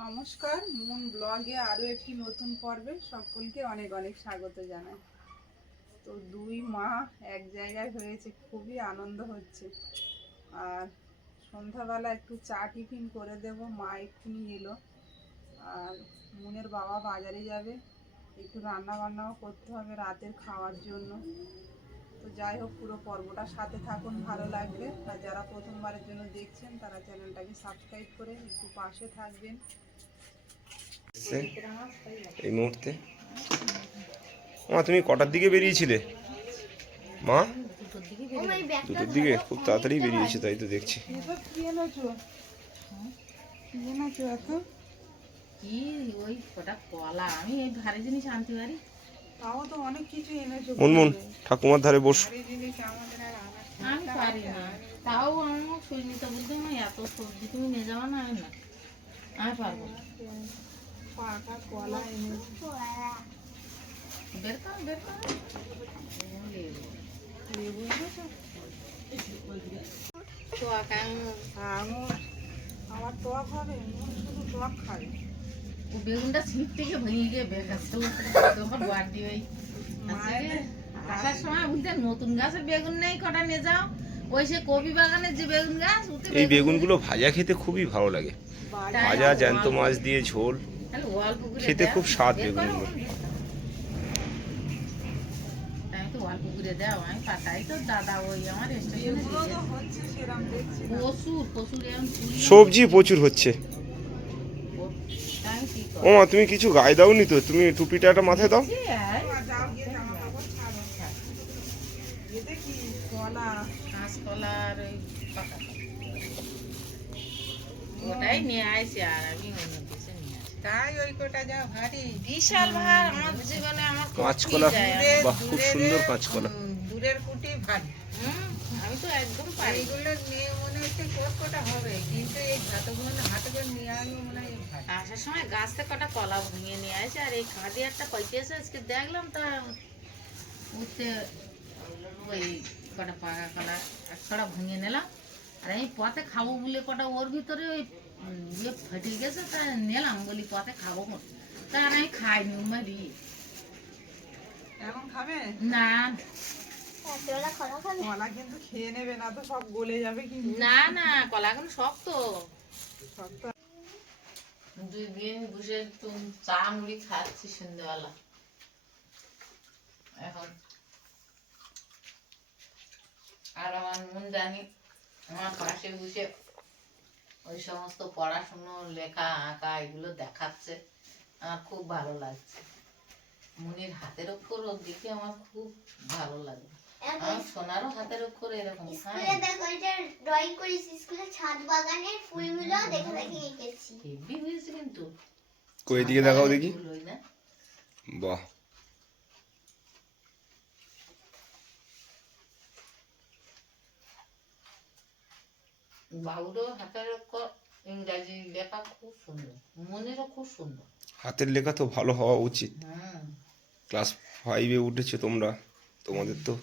নমস্কার, মুন ব্লগে আরও একটি নতুন পর্বে সকলকে অনেক অনেক স্বাগত জানাই। তো দুই মা এক জায়গায় হয়েছে, খুবই আনন্দ হচ্ছে। আর সন্ধ্যাবেলা একটু চা টিফিন করে দেব, মা এক্ষুনি এলো। আর মুনের বাবা বাজারে যাবে, একটু রান্না বান্নাও করতে হবে রাতের খাওয়ার জন্য। তো যাই হোক, পুরো পর্বটার সাথে থাকুন, ভালো লাগবে। আর যারা প্রথমবারের জন্য দেখছেন তারা চ্যানেলটাকে সাবস্ক্রাইব করে একটু পাশে থাকবেন। এই মুহূর্তে মা তুমি কটার দিকে বেরিয়েছিলে? মা দুটোর দিকে? খুব তাড়াতাড়ি বেরিয়েছে, তাই তো দেখছি। কি ওই কটা কলা আমি এই ভারী জিনিস আনতে পারি। তাও তো অনেক কিছু এনেছো। মুনমুন ঠাকুমার ধারে বস। আমি পারি না, তাও আমার সুইমিতা বলতে আমি এত সবজি তুমি নিয়ে যাওয়া না, আমি না, আমি পারবো না। পাকা কলা এনেছো। বের কর বের কর। লেবু এনেছো? টক আঙুর। আমার টক হবে, শুধু টক খাবে। ও বেগুনটা ছিপ থেকে ভেঙে গিয়ে বের কাছে তোমার বাড়ি ওই আসার সময় বুঝতে নতুন গাছের বেগুন নেই, কটা নিয়ে যাও। ওই সে কবি বাগানের যে বেগুন গাছ, এই বেগুনগুলো ভাজা খেতে খুবই ভালো লাগে। ভাজা জ্যান্ত মাছ দিয়ে ঝোল খেতে খুব স্বাদ বেগুনগুলো। পুকুরে দাও, আমি পাতাই তো দাদা ওই আমার প্রচুর প্রচুর সবজি প্রচুর হচ্ছে। ও মা, তুমি কিছু গায়ে দাওনি তো? তুমি টুপিটা একটা মাথায় দাও। কাঁচকলার ওই পাকা ওটাই নিয়ে আসি, আর আমি অন্য কিছু নিয়ে আসি। তাই ওই কোটা যা ভারী বিশাল ভার আমার জীবনে আমার কাঁচকলা, বাহ খুব সুন্দর কাঁচকলা। দূরের কুটি ভারী। আমি তো একদম পারি। এইগুলো নিয়ে মনে হচ্ছে কোটা হবে, কিন্তু এই হাতগুলো নিয়ে আসবো মনে হয় ভারী। আসার সময় গাছ থেকে কটা কলা ভেঙে নিয়ে আসে, আর এই কাঁদি একটা পাইতেছে আজকে দেখলাম, তা উঠতে ওই কটা পাকা কলা এক ছড়া ভেঙে নিলাম। আর আমি পথে খাবো বলে কটা ওর ভিতরে ওই ইয়ে ফেটে গেছে, তা নিলাম বলি পথে খাবো, তা আর আমি খাইনি মারি। এখন খাবে না কলা? কিন্তু খেয়ে নেবে না তো, সব গলে যাবে। কিন্তু না না, কলা এখন শক্ত। শক্ত। 2 দিন বসে চা মুড়ি খাচ্ছি সন্ধ্যেবেলা। এখন আর আমার মন জানি আমার পাশে বসে ওই সমস্ত পড়াশুনো লেখা আঁকা এগুলো দেখাচ্ছে, আমার খুব ভালো লাগছে। মুনির হাতের অক্ষর ওর দেখে আমার খুব ভালো লাগে। আমার সোনারও হাতের অক্ষর এরকম। স্কুলে দেখো এটা ড্রয়িং করেছি, স্কুলে ছাদ বাগানের ফুলগুলো দেখে দেখে এঁকেছি। হেভি হয়েছে কিন্তু। কই দিকে দেখাও দেখি। বাহ, বাবুরও হাতের অক্ষর ইংরাজি লেখা খুব সুন্দর, মনেরও খুব সুন্দর। হাতের লেখা তো ভালো হওয়া উচিত। হুম, ক্লাস 5-এ উঠেছো তোমরা, তোমাদের তো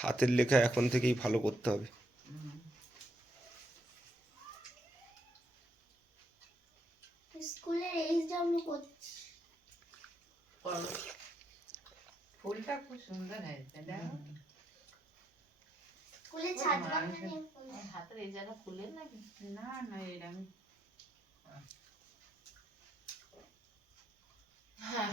হাতের লেখা এখন থেকেই ভালো করতে হবে। স্কুলের এইচডব্লিউ করছি। ফুলটা খুব সুন্দর হয়েছে, দেখো। স্কুলে ছাদ বাগানের ফুল। হাতের এই জায়গা ফুলের নাকি? না না, এরকম হ্যাঁ,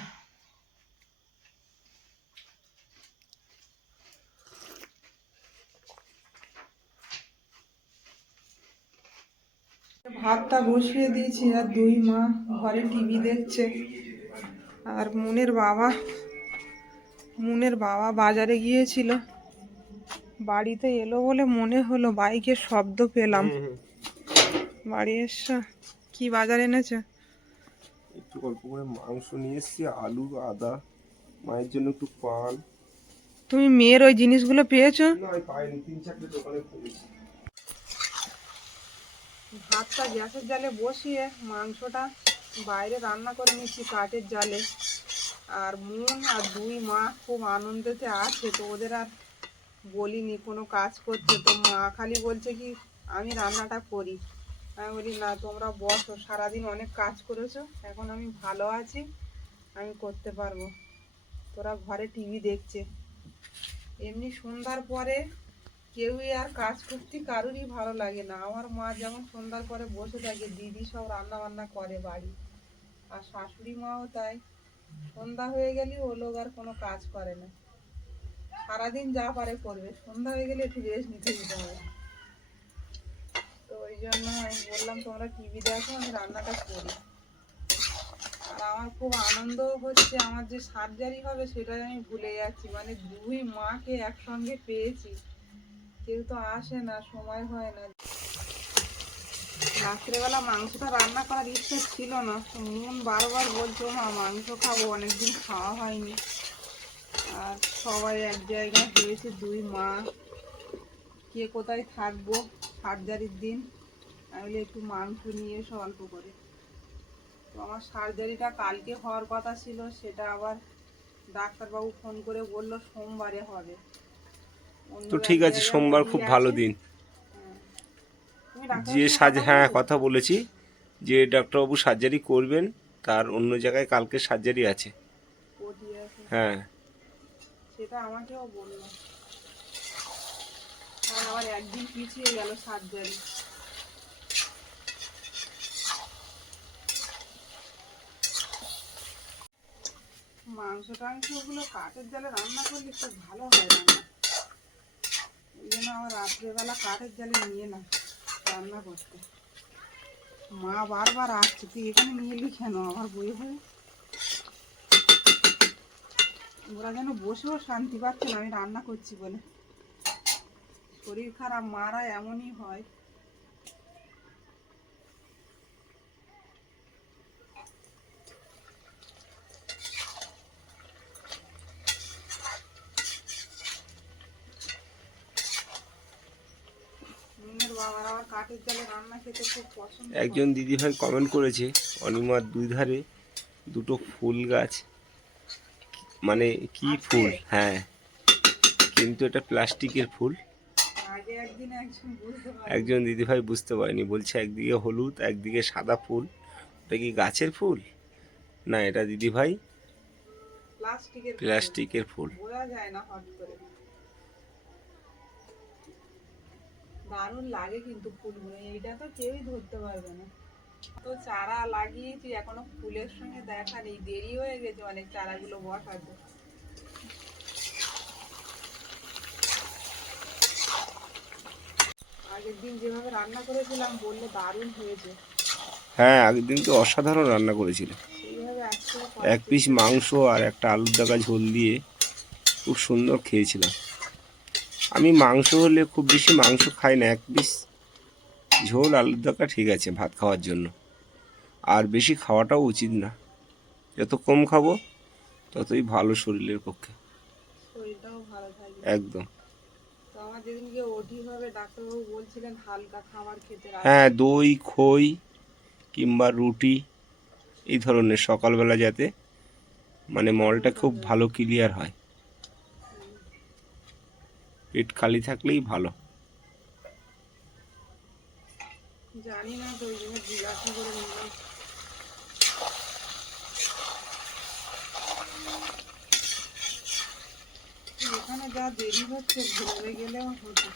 ভাতটা বসিয়ে দিয়েছি, আর দুই মা ঘরে টিভি দেখছে। আর মুনের বাবা বাজারে গিয়েছিল, বাড়িতে এলো বলে মনে হলো বাইকের শব্দ পেলাম। বাড়ি এসছো? কি বাজার এনেছো? একটু অল্প করে মাংস নিয়ে এসেছি, আলু, আদা, মায়ের জন্য একটু পান। তুমি মেয়ের ওই জিনিসগুলো পেয়েছো? না, আমি পাইনি, 3-4টে দোকানে খুঁজেছি। ভাতটা গ্যাসের জালে বসিয়ে মাংসটা বাইরে রান্না করে নিচ্ছি কাঠের জালে। আর মুন আর দুই মা খুব আনন্দেতে আছে, তো ওদের আর বলিনি কোনো কাজ করতে। তো মা খালি বলছে কি আমি রান্নাটা করি। আমি বলি না, তোমরা বসো, সারাদিন অনেক কাজ করেছো, এখন আমি ভালো আছি, আমি করতে পারবো। তোরা ঘরে টিভি দেখছে। এমনি সন্ধ্যার পরে কেউই আর কাজ করতে কারোরই ভালো লাগে না। আমার মা যেমন সন্ধ্যার পরে বসে থাকে, দিদি সব রান্না বান্না করে বাড়ি, আর শাশুড়ি মাও তাই। সন্ধ্যা হয়ে গেলে ও লোক আর কোনো কাজ করে না, সারাদিন যা পারে করবে, সন্ধ্যা হয়ে গেলে একটু রেস্ট নিতে দিতে হবে। তো ওই জন্য আমি বললাম তোমরা টিভি দেখো, আমি রান্নাটা করি। আর আমার খুব আনন্দ হচ্ছে, আমার যে সার্জারি হবে সেটাই আমি ভুলে যাচ্ছি। মানে দুই মাকে একসঙ্গে পেয়েছি, কেউ তো আসে না, সময় হয় না। রাত্রেবেলা মাংসটা রান্না করার ইচ্ছে ছিল না, তো মন বারবার বলছো মা মাংস খাবো, অনেকদিন খাওয়া হয়নি। আর সবাই এক জায়গায় হয়েছে, দুই মা, কে কোথায় থাকবো সার্জারির দিন। আমি বলি একটু মাংস নিয়ে এসো অল্প করে। তো আমার সার্জারিটা কালকে হওয়ার কথা ছিল, সেটা আবার ডাক্তারবাবু ফোন করে বললো সোমবারে হবে। অন্য তো এক ঠিক আছে, জায়গায় সোমবার রোগী খুব আছে। ভালো দিন। হ্যাঁ। তুমি যে ডাক্তারের সঙ্গে কথা হ্যাঁ বলেছো? কথা বলেছি, যে ডাক্তারবাবু সার্জারি করবেন তার অন্য জায়গায় কালকে সার্জারি আছে। ওটি আছে, হ্যাঁ। সেটা আমাকেও বললো। আর আবার একদিন পিছিয়ে গেল সার্জারি। মাংস টাংস ওগুলো কাঠের জালে রান্না করলে খুব ভালো হয় রান্না। ওই জন্য আমার রাত্রেবেলা কাঠের জালে নিয়ে না রান্না করতে। মা বারবার আসছে, তুই এখানে নিয়ে এলি কেন আমার বই হয়ে? ওরা যেন বসেও শান্তি পাচ্ছে না আমি রান্না করছি বলে। শরীর খারাপ মারা এমনই হয়। নুনের বাবার আবার কাঠের জালে রান্না খেতে খুব পছন্দ করে। একজন দিদিভাই কমেন্ট করেছে, অনিমার দুই ধারে দুটো ফুল গাছ, মানে কি ফুল? হ্যাঁ, কিন্তু এটা প্লাস্টিকের ফুল। আগে একদিন একজন বুঝতে পারে একজন দিদিভাই বুঝতে পারেনি, বলছে একদিকে হলুদ একদিকে সাদা ফুল, ওটা কি গাছের ফুল? না, এটা দিদিভাই প্লাস্টিকের প্লাস্টিকের ফুল। বোঝা যায় না হট করে। দারুণ লাগে কিন্তু ফুলগুলো, এইটা তো কেউই ধরতে পারবে না। তো চারা লাগিয়েছি, এখনো ফুলের সঙ্গে দেখা নেই, দেরি হয়ে গেছে অনেক চারাগুলো বসাতে। আগের দিন যেভাবে রান্না করেছিলাম বললে দারুণ হয়েছে, হ্যাঁ, আগের দিন তো অসাধারণ রান্না করেছিল। সেইভাবে আজকে এক পিস মাংস আর একটা আলুর ডাকা ঝোল দিয়ে খুব সুন্দর খেয়েছিলাম। আমি মাংস হলে খুব বেশি মাংস খাই না, এক পিস ঝোল আলুর ডাকা ঠিক আছে ভাত খাওয়ার জন্য। আর বেশি খাওয়াটাও উচিত না, যত কম খাবো ততই ভালো শরীরের পক্ষে। শরীরটাও ভালো থাকবে। একদম। তো আমার যেদিনকে ওটি হবে ডাক্তারবাবু বলছিলেন হালকা খাবার খেতে রাখতে। হ্যাঁ, দই খই কিংবা রুটি এই ধরনের সকালবেলা, যাতে মানে মলটা খুব ভালো ক্লিয়ার হয়। পেট খালি থাকলেই ভালো। জানি না তো, ওই জন্য জিজ্ঞাসা করে নিলাম। এখানে যা দেরি হচ্ছে ঘুরে গেলেও হতো।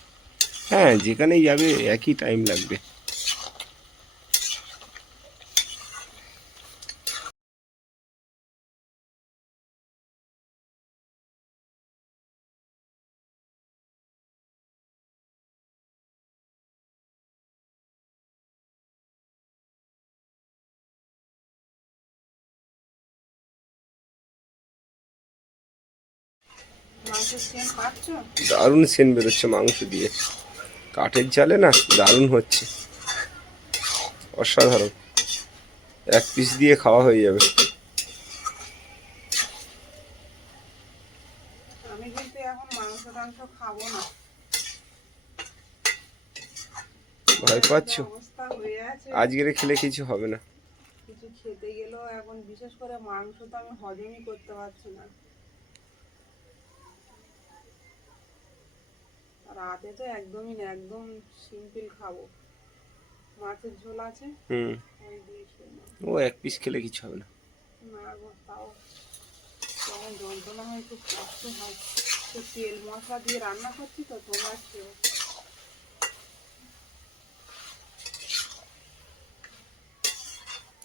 হ্যাঁ, যেখানেই যাবে একই টাইম লাগবে। মাংসের সেন্ট পাচ্ছ? দারুণ সেন্ট বেরোচ্ছে মাংস দিয়ে, কাঠের জালে না, দারুণ হচ্ছে, অসাধারণ। এক পিস দিয়ে খাওয়া হয়ে যাবে। আমি কিন্তু এখন মাংস টাংস খাবো না। ভয় পাচ্ছ? যা অবস্থা হয়ে আছে, আজকের খেলে কিছু হবে না। কিছু খেতে গেলেও এখন বিশেষ করে মাংস তো আমি হজমই করতে পারছি না। রাতে তো একদমই না, একদম সিম্পল খাবো। মাছের ঝোল আছে, হুম, ওই দিয়ে খেয়ে নেব। ও এক পিস খেলে কিছু হবে না। না গো, তাও কেমন যন্ত্রণা হয়, খুব কষ্ট হয়। তো তেল মশলা দিয়ে রান্না করছি তো, তোমরা খেও।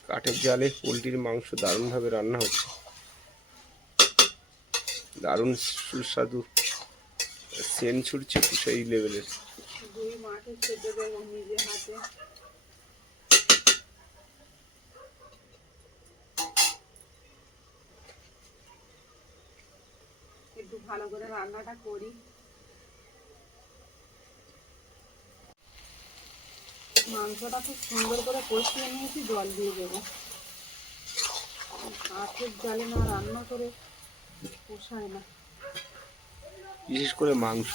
কাঠের জালে পোলট্রির মাংস দারুণভাবে রান্না হচ্ছে, দারুণ সুস্বাদু সেন্ট ছুটছে সেই লেভেলের। দুই মাকে খেতে দেবো নিজে হাতে। একটু ভালো করে রান্নাটা করি। মাংসটা খুব সুন্দর করে কষিয়ে নিয়েছি, জল দিয়ে দেবো। কাঠের জালে না রান্না করে পোষায় না। বিশেষ করে মাংস।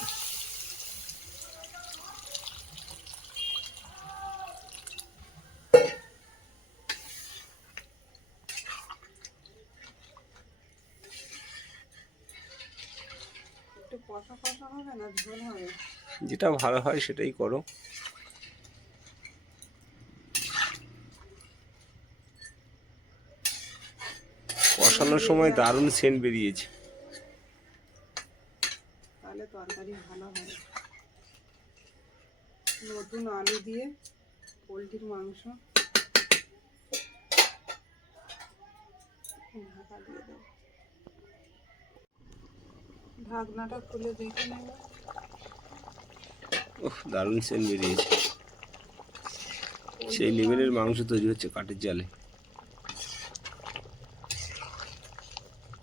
একটু কষা কষা হবে না ঝোল হবে? যেটা ভালো হয় সেটাই করো। কষানোর সময় দারুণ সেন্ট বেরিয়েছে। তাহলে তরকারি ভালো হবে। নতুন আলু দিয়ে পোলট্রির মাংস, ঢাকা দিয়ে দেবো। ঢাকনাটা খুলে দেখে নেব। ওহ, দারুণ সেন্ট বেরিয়েছে। সেই লেভেলের মাংস তৈরি হচ্ছে কাঠের জালে।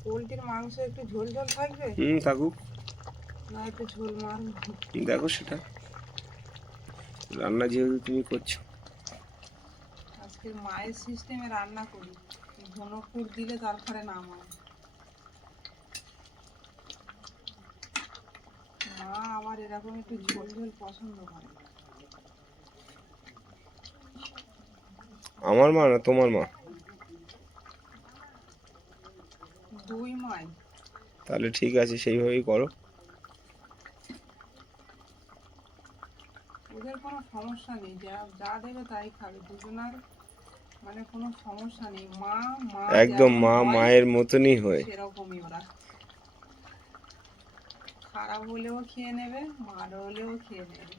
পোলট্রির মাংস একটু ঝোল ঝোল থাকবে হুম, থাকুক। না একটু ঝোল মারবো? দেখো সেটা, রান্না যেহেতু তুমি করছো। আজকে মায়ের সিস্টেমে রান্না করি, ঘন ফুট দিলে তারপরে নামাই। মা আবার এরকম একটু ঝোল ঝোল পছন্দ করে। আমার মা না তোমার মা? দুই মাই। তাহলে ঠিক আছে, সেইভাবেই করো। ওদের কোনো সমস্যা নেই, যা যা দেবে তাই খাবে, দুজনার মানে কোনো সমস্যা নেই। মা মা একদম যেমন মা হয়, মায়ের মতনই হয়। সেরকমই ওরা। খারাপ হলেও খেয়ে নেবে, ভালো হলেও খেয়ে নেবে,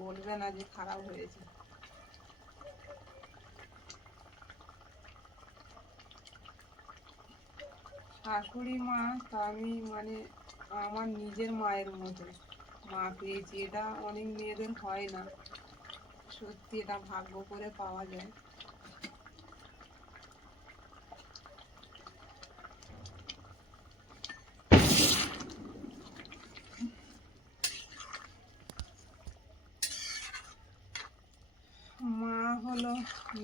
বলবে না যে খারাপ হয়েছে। শাশুড়ি মা তা আমি মানে আমার নিজের মায়ের মতো মা পেয়েছি, এটা অনেক মেয়েদের হয় না। সত্যি এটা ভাগ্য করে পাওয়া যায়। মা হলো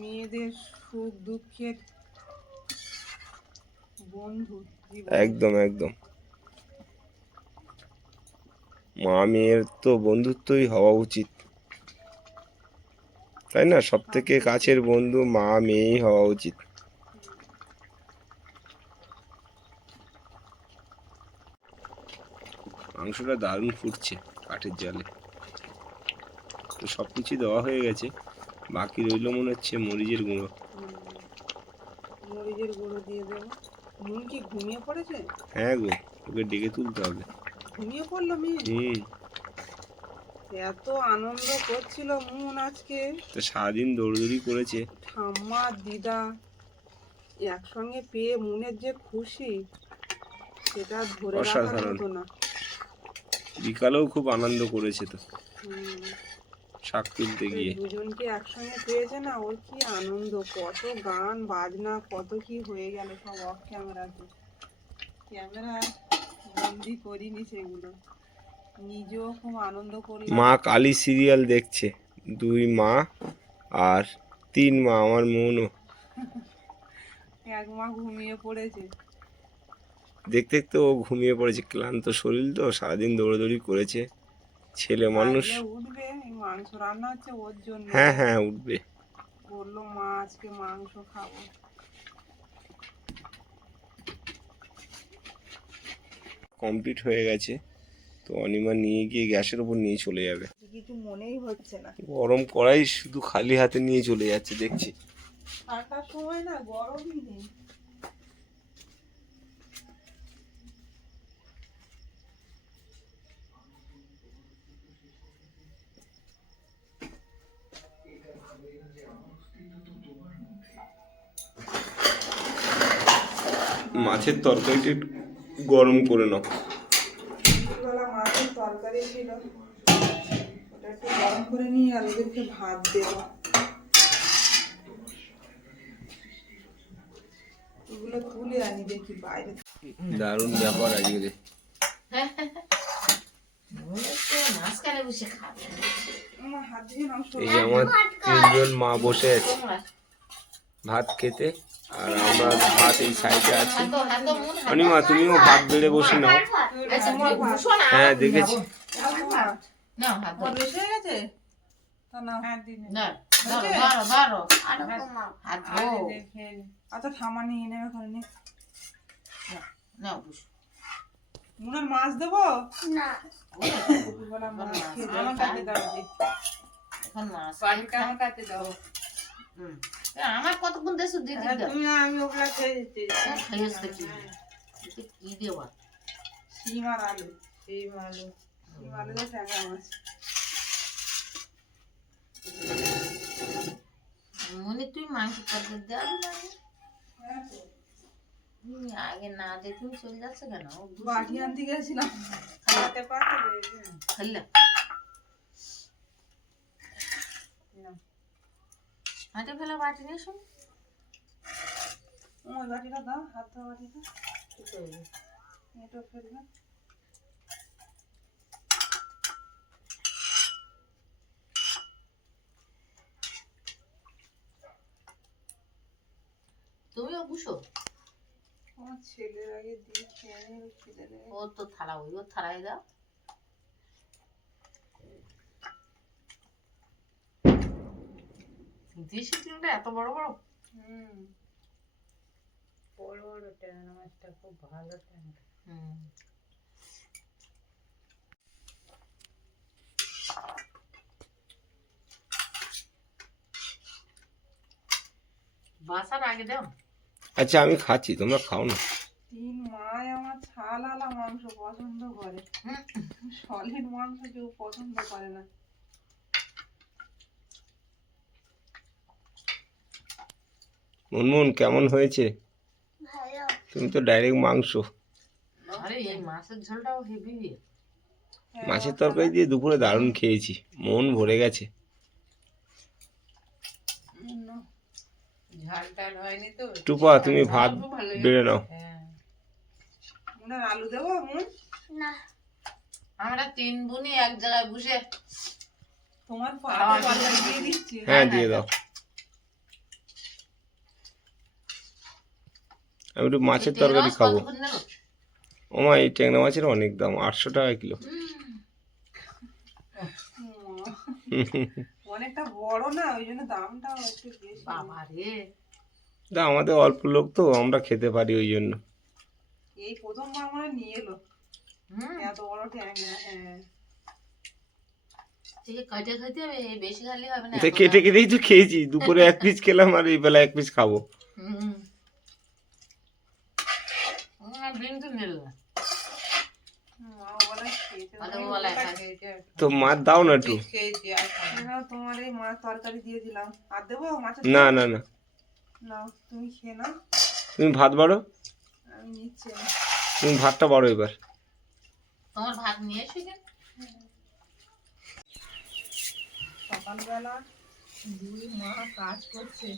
মেয়েদের সুখ দুঃখের বন্ধু, জীবন। একদম একদম, মা মেয়ের তো বন্ধুত্বই হওয়া উচিত, তাই না? সব থেকে কাছের বন্ধু মা মেয়েই হওয়া উচিত। মাংসটা দারুণ ফুটছে কাঠের জালে। তো সব কিছুই দেওয়া হয়ে গেছে, বাকি রইল মনে হচ্ছে মরিচের গুঁড়ো। মরিচের গুঁড়ো দিয়ে দেবো। নুন কি ঘুমিয়ে পড়েছে? হ্যাঁ গো, ওকে ডেকে তুলতে হবে। ঘুমিয়ে পড়লো মেয়ে? হুম, এত আনন্দ করছিল মন আজকে। তো সারাদিন দৌড়দৌড়ি করেছে। ঠাম্মা দিদা একসঙ্গে পেয়ে মনের যে খুশি, সেটা ধরে রাখার অসাধারণ। মতো না। বিকালেও খুব আনন্দ করেছে তো, হুম, শাক তুলতে ওই গিয়ে। দুজনকে একসঙ্গে পেয়েছে না, ওর কি আনন্দ, কত গান বাজনা কত কি হয়ে গেল সব অফ ক্যামেরাতে। ক্যামেরা বন্দি করিনি সেগুলো, নিজেও খুব আনন্দ করলাম। মা কালী সিরিয়াল দেখছে, দুই মা আর তিন মা আমার মনও। এক মা ঘুমিয়ে পড়েছে। দেখতে দেখতে ও ঘুমিয়ে পড়েছে, ক্লান্ত শরীর তো, সারাদিন দৌড়াদৌড়ি করেছে, ছেলে মানুষ। আজকে উঠবে, এই মাংস রান্না হচ্ছে ওর জন্য। হ্যাঁ হ্যাঁ, উঠবে। বললো মা আজকে মাংস খাবো। কমপ্লিট হয়ে গেছে, তো অনিমা নিয়ে গিয়ে গ্যাসের উপর নিয়ে চলে যাবে। কিছু মনেই হচ্ছে না। গরম কড়াই শুধু খালি হাতে নিয়ে চলে যাচ্ছে দেখছি। ঠান্ডার সময় না গরমই নেই। মাছের তরকারিটা একটু গরম করে নাও। দুপুরবেলা মাছের তরকারি ছিল, ওটা একটু গরম করে নিয়ে আর ওদেরকে ভাত দেবো। এগুলো তুলে আনি দেখি বাইরে। দারুণ ব্যাপার আজকে রে। মাঝখানে বসে খাবে আমার হাত দিয়ে মাংস এই যে আমার 3জন মা বসে আছে তোমরা ভাত খেতে, আর আমরা ভাত এই সাইডে আছি। হাতো হাতো মন অনিমা তুমিও ভাত বেড়ে বসে নাও। আচ্ছা বসো না হ্যাঁ দেখেছি। নাও হাত আমার বেশি হয়ে গেছে তা না। ধরো ধরো ধরো আরো কমাও। হাত ধো আচ্ছা থামা নিয়ে নেবে ওখানে নিয়ে। নাও বসো মুনার মাছ দেবো? না দুপুরবেলা মাছ মাছ খেয়ে আমার কাছে দাও এখন মাছ আমার কাছে দাও। হুম আমার কতক্ষণ দেশো দিদি দাও তুমি আমি ওগুলা খেয়ে দিচ্ছি। খাইস তো কি এতে কি দেবা শিম আর আলু। শিম আলু দিয়ে ট্যাংরা মাছ। মনে তুই মাংস তরকারি দেওয়া না আগে না দেখুন চলে যাচ্ছে কেন বাটি আনতে গেছিলাম। খাওয়াতে পারবে খাইলা হাতে ফেলা বাটি নিয়ে শুন ওই বাটিটা দাও, হাত ধোয়া বাটিটা। এটা ফেলবে। তুমিও বুঝো আমার ছেলের আগে দিয়ে খেয়ে নেবে খিদে নেবে। ও তো থালা ওই ও থালায় দাও দেশি চিংড়িটা এত বড় বড় বড় বড় ট্যাংরা মাছটা খুব ভালো ট্যাংরা। বাসার আগে দাও আচ্ছা আমি খাচ্ছি, তোমরা খাও না। 3 মায় আমার ছাল আলা মাংস পছন্দ করে, সলিড মাংস কেউ পছন্দ করে না। মুনমুন কেমন হয়েছে? ভালো। তুমি তো ডাইরেক্ট মাংস। আরে এই মাছের ঝোলটাও হেভি মাছের তরকারি দিয়ে দুপুরে দারুণ খেয়েছি, মন ভরে গেছে। ঝাল টাল হয়নি তো। টুপা তুমি ভাত বেড়ে নাও। মুনার আলু দেবো? না আমরা 3 বোনই এক জায়গায় বসে তোমার পাতা তরকারি দিয়ে দিচ্ছি। হ্যাঁ দিয়ে দাও। আমি একটু মাছের তরকারি খাবো। ওমা এই ট্যাংরা মাছের অনেক দাম, 800 টাকা কিলো। অনেকটা বড় না, ওই জন্য দামটাও একটু বেশি। বাবা রে দা আমাদের অল্প লোক তো, আমরা খেতে পারি ওই জন্য। এই প্রথমবার মনে হয় নিয়ে এলো এত বড় ট্যাংরা। হ্যাঁ ঠিক কাটে খেতে হবে বেশি খালি হবে না এটা কেটে কেটেই তো খেয়েছি, দুপুরে 1 পিস খেলাম আর এই বেলা 1 পিস খাবো। দিন তো নিল না মা বলে খেয়েছে। মানে বলা খাইছে তো মাছ দাও না একটু। তোমার এই মাছ তরকারি দিয়ে দিলাম, আর দেবো মাছের? না না না, নাও তুমি খেয়ে নাও, তুমি ভাত বাড়ো। আমি নিচ্ছি। তুমি ভাতটা বাড়ো এবার। তোমার ভাত নিয়ে এসে কেন সকালবেলা 2 মা কাজ করছে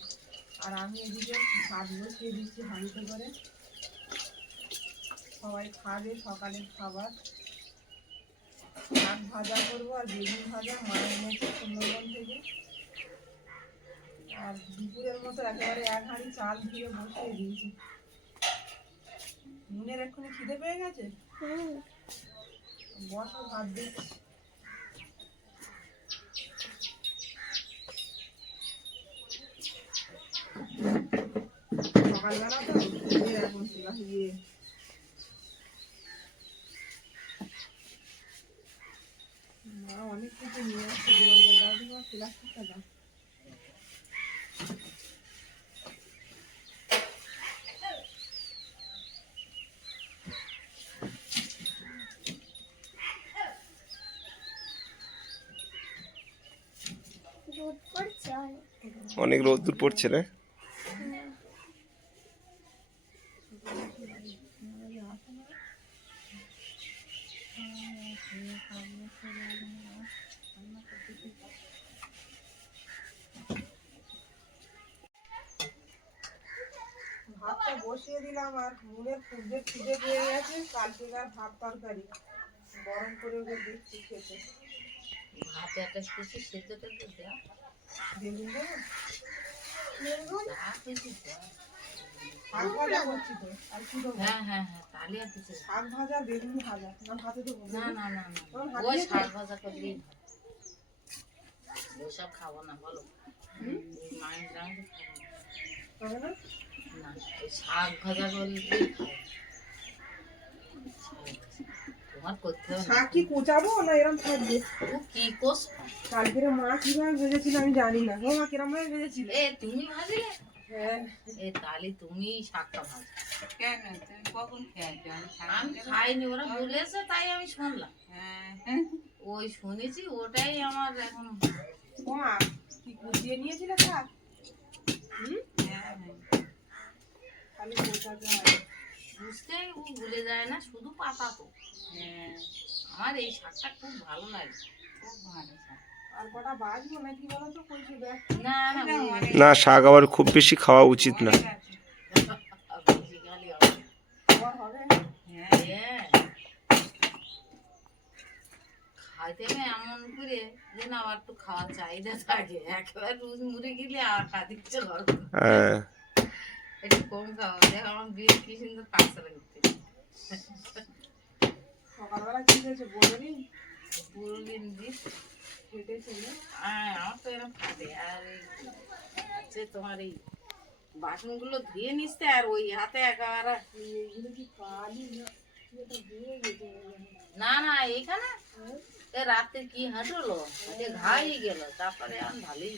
আর আমি এদিকে ভাত বসিয়ে দিচ্ছি হাঁড়িতে করে। সবাই খাবে সকালের খাবার। শাক ভাজা করবো আর বেগুন ভাজা মায়ের এনেছে সুন্দরবন থেকে। আর দুপুরের মতো একেবারে 1 হাঁড়ি চাল দিয়ে বসিয়ে দিয়েছি। নুনের এক্ষুনি খিদে পেয়ে গেছে, বসো ভাত দিচ্ছি। সকালবেলা তো এখন মা অনেক কিছু নিয়ে আসছে দেওয়াল দাও দিবা প্লাস্টিকটা দাও। রোদ পড়ছে অনেক। অনেক রোদ্দুর পড়ছে না? ভাতটা বসিয়ে দিলাম আর মুনের খুঁজে খুঁজে পেয়ে গেছে কালকেকার ভাত তরকারি গরম করে ওকে দিচ্ছি খেতে। ভাতে একটা কিছু সেদ্ধ টেদ্ধ দেওয়া বেগুন দেবো, বেগুন যা কিছু দেওয়া। শাক ভাজা করছি তো আর কি দেবো? হ্যাঁ হ্যাঁ হ্যাঁ, তাহলে আর কিছু না। শাক ভাজা বেগুন ভাজা না ভাতে দেবো না না না না, তখন ওই হাতিয়ে শাক ভাজা করলেই ভালো। ওসব খাবো না বলো, মাংস টাংস খাবো হবে না। না? না, ওই শাক ভাজা করলেই খাবো। তোমার করতে হবে না। শাক কি কোচাবো না এরকম থাকবে? ও কি কোস? কালকের মা কিভাবে ভেজেছিল আমি জানি না। ও মা কিরম ভাবে ভেজেছিল? এ তুমি ভাজলে? হ্যাঁ এ তাহলে তুমি শাকটা ভাজ। কেন তুমি কখন খেয়েছো? আমি খাইনি, ওরা বলেছে তাই আমি শুনলাম। হ্যাঁ ওই শুনেছি, ওটাই আমার এখন ও মা কি কুচিয়ে নিয়েছিল শাক? হ্যাঁ খালি কোচাতে হয়। বুঝতে ও ভুলে যায় না, শুধু পাতা তো। হ্যাঁ আমার এই শাকটা খুব ভালো লাগে। খুব ভালো শাক। আর কটা বাজবো নাকি বলো তো কইছি দেখ। না না, না, শাক আবার খুব বেশি খাওয়া উচিত না। অনেক আছে। বেশি খালি হবে। আবার হবে? হ্যাঁ হ্যাঁ। খাইতে হবে এমন করে যে না আবার একটু খাওয়ার চাহিদা থাকে। একেবারে রোজ মুড়ি গেলে আর খাতে ইচ্ছে করে না। হ্যাঁ, একটু কম খাওয়া। দেখ আমার বিয়ে কি সুন্দর পাকছে লাগছে। সকালবেলা কি হয়েছে বলনি? পুরো দিন দিস। কেটেছে না? আমার তো এরকম খাবে। আর এই হচ্ছে তোমার এই বাসনগুলো ধুয়ে নিচ্ছে আর ওই হাতে একেবারে। এগুলো কি কালি না? এটা দিয়ে গেছে মনে হয়। না না, এখানে রাতে কি হাঁটলো, ঘাই গেল, তারপরে আমি ভালোই